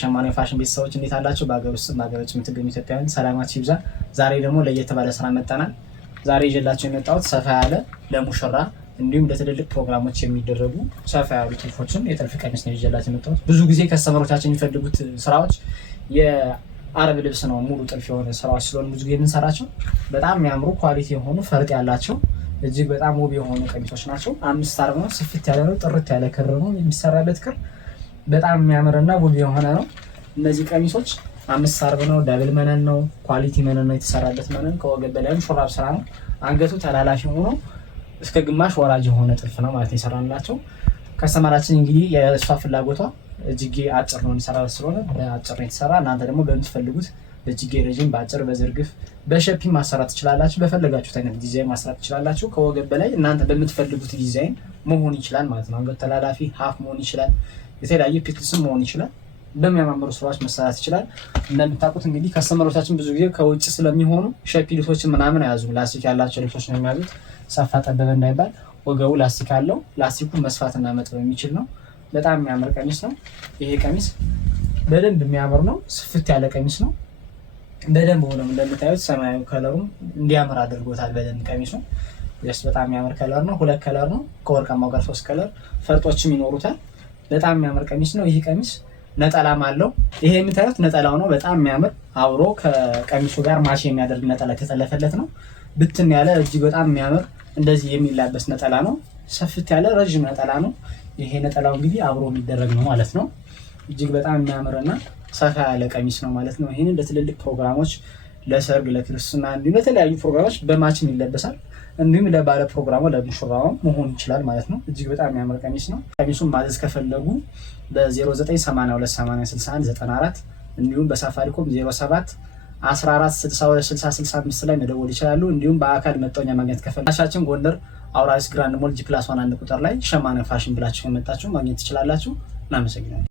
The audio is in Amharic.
ሸማኔ ፋሽን ቤተሰቦች እንዴት አላችሁ? በአገር ውስጥ በአገር ውጭ የምትገኙ ኢትዮጵያውያን ሰላማችሁ ይብዛ። ዛሬ ደግሞ ለየት ባለ ስራ መጣናል። ዛሬ ይዤላችሁ የመጣሁት ሰፋ ያለ ለሙሽራ እንዲሁም ለትልልቅ ፕሮግራሞች የሚደረጉ ሰፋ ያሉ ጥልፎችን የጥልፍ ቀሚስ ነው ይዤላችሁ የመጣሁት። ብዙ ጊዜ ከስተመሮቻችን የሚፈልጉት ስራዎች የአረብ ልብስ ነው፣ ሙሉ ጥልፍ የሆነ ስራዎች ስለሆነ ብዙ ጊዜ የምንሰራቸው በጣም የሚያምሩ ኳሊቲ የሆኑ ፈርጥ ያላቸው እጅግ በጣም ውብ የሆኑ ቀሚሶች ናቸው። 5 አርብ ነው፣ ስፍት ያለ ነው፣ ጥርት ያለ ክር ነው የሚሰራበት ክር በጣም የሚያምርና ውብ የሆነ ነው። እነዚህ ቀሚሶች 5 አርብ ነው፣ ዳብል መነን ነው፣ ኳሊቲ መነን ነው የተሰራበት መነን። ከወገብ በላይም ሹራብ ስራ ነው። አንገቱ ተላላፊ ሆኖ እስከ ግማሽ ወራጅ የሆነ ጥልፍ ነው ማለት ነው የሰራንላቸው። ከስተመራችን እንግዲህ የእሷ ፍላጎቷ እጅጌ አጭር ነው እንሰራ ስለሆነ በአጭር ነው የተሰራ። እናንተ ደግሞ በምትፈልጉት በእጅጌ ረጅም፣ በአጭር፣ በዝርግፍ፣ በሸፒ ማሰራት ትችላላችሁ። በፈለጋችሁት አይነት ዲዛይን ማሰራት ትችላላችሁ። ከወገብ በላይ እናንተ በምትፈልጉት ዲዛይን መሆን ይችላል ማለት ነው። አንገት ተላላፊ ሀፍ መሆን ይችላል። የተለያዩ ፒክልስም መሆን ይችላል። በሚያማምሩ ስራዎች መሰራት ይችላል። እንደምታውቁት እንግዲህ ከስተመሮቻችን ብዙ ጊዜ ከውጭ ስለሚሆኑ ሸፒ ልብሶችን ምናምን አያዙም። ላስቲክ ያላቸው ልብሶች ነው የሚያዙት። ሰፋ ጠበበ እንዳይባል ወገቡ ላስቲክ አለው። ላስቲኩ መስፋትና መጥበብ የሚችል ነው። በጣም የሚያምር ቀሚስ ነው። ይሄ ቀሚስ በደንብ የሚያምር ነው። ስፍት ያለ ቀሚስ ነው። በደንብ ሆኖ እንደምታዩት ሰማያዊ ከለሩም እንዲያምር አድርጎታል። በደንብ ቀሚሱ በጣም የሚያምር ከለር ነው። 2 ከለር ነው። ከወርቃማው ጋር 3 ከለር ፈርጦችም ይኖሩታል። በጣም የሚያምር ቀሚስ ነው። ይህ ቀሚስ ነጠላም አለው። ይሄ የምታዩት ነጠላው ነው። በጣም የሚያምር አብሮ ከቀሚሱ ጋር ማሽ የሚያደርግ ነጠላ የተጠለፈለት ነው። ብትን ያለ እጅግ በጣም የሚያምር እንደዚህ የሚላበስ ነጠላ ነው። ሰፍት ያለ ረጅም ነጠላ ነው። ይሄ ነጠላው እንግዲህ አብሮ የሚደረግ ነው ማለት ነው። እጅግ በጣም የሚያምርና ሰፋ ያለ ቀሚስ ነው ማለት ነው። ይሄንን ለትልልቅ ፕሮግራሞች፣ ለሰርግ፣ ለክርስትና እንዲሁም ለተለያዩ ፕሮግራሞች በማችን ይለበሳል። እንዲሁም ለባለ ፕሮግራሙ ለሙሽራው መሆን ይችላል ማለት ነው። እጅግ በጣም የሚያምር ቀሚስ ነው። ቀሚሱን ማዘዝ ከፈለጉ በ0982806194 እንዲሁም በሳፋሪኮም 07 14626065 ላይ መደወል ይችላሉ። እንዲሁም በአካል መጣውኛ ማግኘት ከፈለጋችሁ ጎንደር አውራሪስ ግራንድ ሞል G+1 1 ቁጥር ላይ ሸማኔ ፋሽን ብላችሁ ከመጣችሁ ማግኘት ትችላላችሁ። እናመሰግናለን።